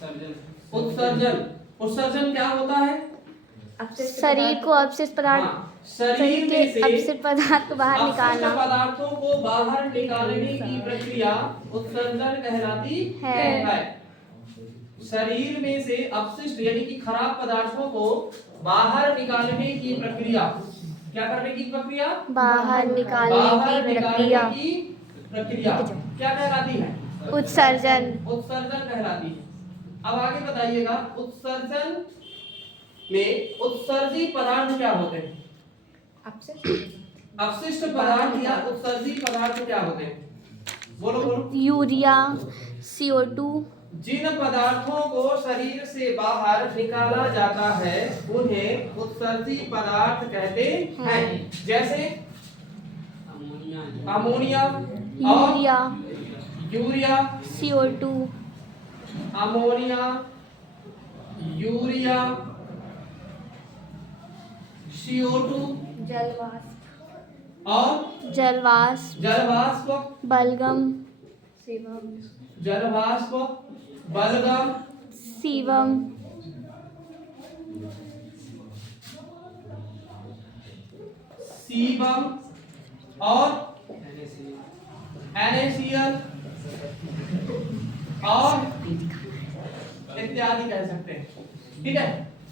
उत्सर्जन। उत्सर्जन क्या होता है? शरीर को अपशिष्ट पदार्थ शरीर के अपशिष्ट पदार्थ को बाहर निकालना। अपशिष्ट पदार्थों को बाहर निकालने की प्रक्रिया उत्सर्जन कहलाती है। शरीर में से अपशिष्ट यानी कि खराब पदार्थों को बाहर निकालने की प्रक्रिया, क्या करने की प्रक्रिया? बाहर निकालने की प्रक्रिया क्या कहलाती है? उत्सर्जन। उत्सर्जन कहलाती है। अब आगे बताइएगा, उत्सर्जन में उत्सर्जी पदार्थ क्या होते हैं? अपशिष्ट पदार्थ या उत्सर्जी पदार्थ क्या होते हैं? बोलो बोलो। Urea, CO2। जिन पदार्थों को शरीर से बाहर निकाला जाता है उन्हें उत्सर्जी पदार्थ कहते हैं। जैसे ammonia, urea, CO2। Ammonia, urea, CO2 और जलवाष्प, बलगम, जलवाष्प, बलगम, सीवम, सीबम और NaCl और इत्यादि कह सकते हैं। ठीक है।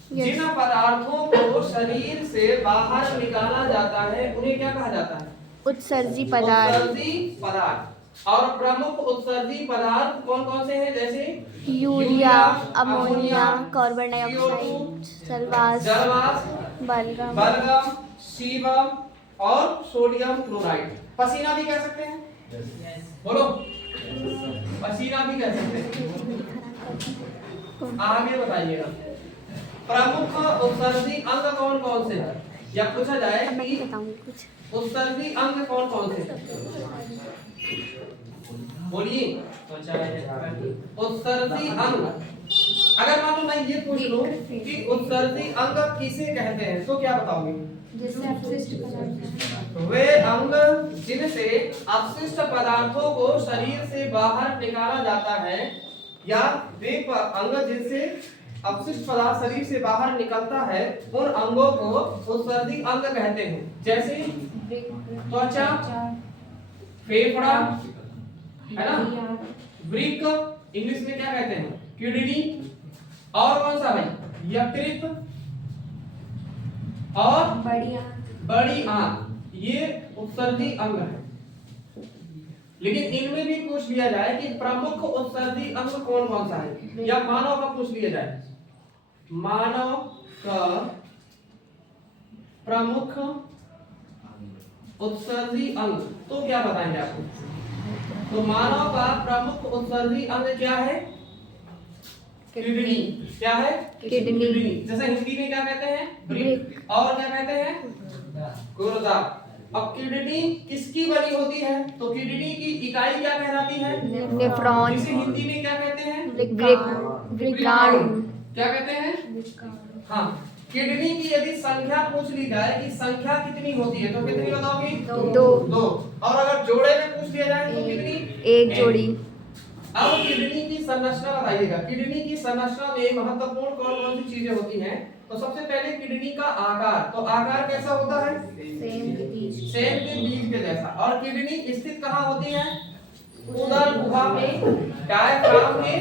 जिन पदार्थों को शरीर से बाहर निकाला जाता है उन्हें क्या कहा जाता है? उत्सर्जी पदार्थ। और प्रमुख उत्सर्जी पदार्थ कौन कौन से हैं? जैसे यूरिया, अमोनिया, कार्बन डाइऑक्साइड, जलवाष्प, बलगम, सीबम और सोडियम क्लोराइड। पसीना भी कह सकते हैं। बोलो, पसीना भी कह सकते हैं। आगे बताइएगा, प्रमुख उत्सर्जी अंग कौन कौन से हैं? या पूछा जाए कि उत्सर्जी अंग कौन कौन से हैं? बोलिए। उत्सर्जी अंग, अगर मान लो मैं ये पूछ लूं कि उत्सर्जी अंग किसे कहते हैं तो क्या बताओगे? वे अंग जिनसे अपशिष्ट पदार्थों को शरीर से बाहर निकाला जाता है, या वे अंग जिनसे अपशिष्ट पदार्थ शरीर से बाहर निकलता है उन अंगों को उत्सर्जी अंग कहते हैं। जैसे त्वचा, फेफड़ा, है ना, वृक्क, इंग्लिश में क्या कहते हैं? किडनी, और कौन सा भाई? यकृत और बड़ी आंत। ये उत्सर्जी अंग है। लेकिन इनमें भी पूछ लिया जाए कि प्रमुख उत्सर्जी अंग कौन कौन सा है, या मानव का पूछ लिया जाए, मानव का प्रमुख उत्सर्जी अंग, तो क्या बताएंगे आपको? तो मानव का प्रमुख उत्सर्जी अंग क्या है? किडनी। क्या है? किडनी। जैसे हिंदी में क्या कहते हैं? वृक्क। और क्या कहते हैं? गुर्दा। अब किडनी किसकी बनी होती है? तो किडनी की इकाई क्या कहलाती है? नेफ्रॉन। जिसे हिंदी में क्या कहते हैं? वृक्काणु। क्या कहते हैं? हाँ। किडनी की यदि संख्या पूछ ली जाए कि संख्या कितनी होती है तो कितनी बताओगी? दो। और अगर जोड़े में पूछ लिया जाए तो कितनी? एक जोड़ी। अब किडनी की संरचना बताइएगा। किडनी की संरचना में महत्वपूर्ण कौन कौन सी चीजें होती हैं? तो सबसे पहले किडनी का आकार। तो आकार कैसा होता है? सेम के बीज के जैसा। और किडनी स्थित कहाँ होती है? उदर गुहा में, डायफ्राम के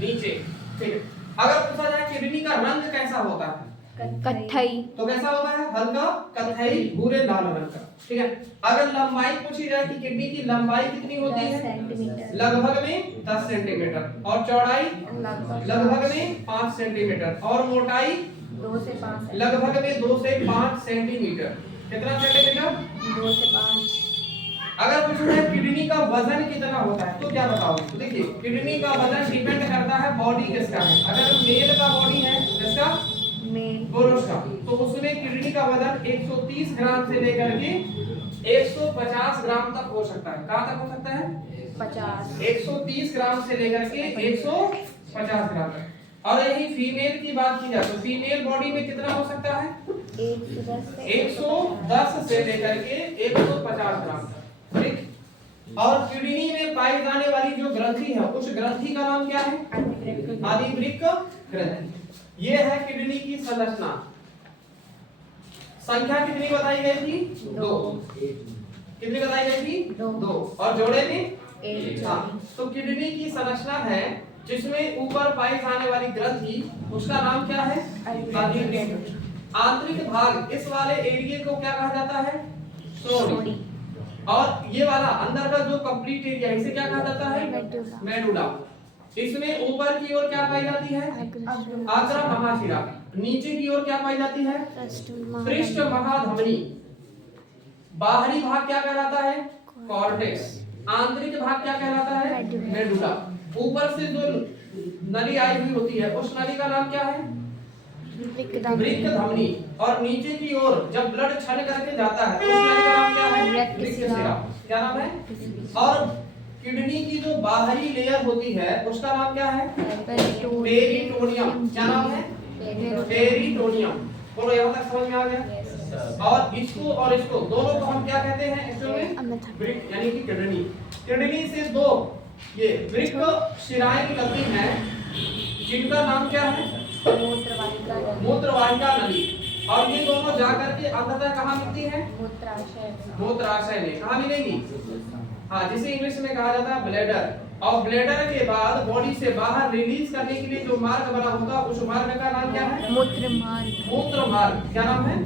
नीचे। ठीक है। अगर पूछा जाए किडनी का रंग कैसा होता है? कत्थई। तो कैसा होता है? हल्का कत्थई भूरे लाल रंग का। ठीक है। अगर लंबाई पूछी जाए कि किडनी की लंबाई कितनी होती है? लगभग में 10 सेंटीमीटर। और चौड़ाई लगभग में 5 सेंटीमीटर। और मोटाई 2 से 5 लगभग में 2 से 5 सेंटीमीटर। कितना सेंटीमीटर? 2 से 5। अगर पूछा जाए किडनी का वजन कितना होता है तो क्या बताओगे? तो देखिए, किडनी का वजन डिपेंड करता है बॉडी किसका है। अगर मेल का बॉडी है, किसका? पुरुष का, तो उसमें किडनी का वजन 130 ग्राम से लेकर के 150 ग्राम तक हो सकता है। कहां तक हो सकता है? 50। 130 ग्राम से लेकर के 150 ग्राम तक। और यही फीमेल की बात की जाए तो फीमेल बॉडी में कितना हो सकता है? 110 से लेकर के 150 ग्राम तक। ठीक। और किडनी में पाई जाने वाली जो ग्रंथि है उस ग्रंथि का नाम क्या है? आदिवृक्क ग्रंथि। ये है किडनी की संरचना। संख्या कितनी बताई गई थी? 2। कितनी बताई गई थी? 2। और जोड़े में 1। हाँ, तो किडनी की संरचना है जिसमें ऊपर पाई जाने वाली ग्रंथि, उसका नाम क्या है? आदिवृक्क। आंतरिक भाग, इस वाले एरिया को क्या कहा जाता है? सोडी। और ये वाला अंदर का जो कंप्लीट एरिया, इसे क्या कहा जाता है? मेडुला। इसमें ऊपर की ओर क्या पाई जाती है? आग्रा महाशिरा। नीचे की ओर क्या पाई जाती है? पृष्ठ महाधमनी। बाहरी भाग क्या कहलाता है? कॉर्टेक्स। आंतरिक भाग क्या कहलाता है? मेडुला। ऊपर से जो नली आई हुई होती है, उस नली का नाम क्या है? वृक्क धमनी। और नीचे की ओर जब ब्लड छल करके जाता है, तो उस नली का नाम क्या है? वृक्क शिरा। क्या नाम है? और किडनी की जो बाहरी लेयर होती है, उसका नाम क्या है? पेरिटोनियम। क्या नाम है? पेरिटोनियम। बोलो, यहाँ तक समझ में आ गया? और इसको दोनों को हम क्या कहते हैं? वृक्क यानी कि किडनी। किडनी से 2 ये वृक्क शिराएं निकलती हैं, जिनका नाम क्या है? मूत्रवाहिका नली। और ये दोनों जाकर के अंततः कहाँ मिलती हैं? मूत्राशय में। कहाँ मिलेंगी? हाँ, जिसे इंग्लिश में कहा जाता है ब्लैडर। और ब्लैडर के बाद बॉडी से बाहर रिलीज करने के लिए जो मार्ग बना होता है, उस मार्ग का नाम क्या है? मूत्र मार्ग। क्या नाम है?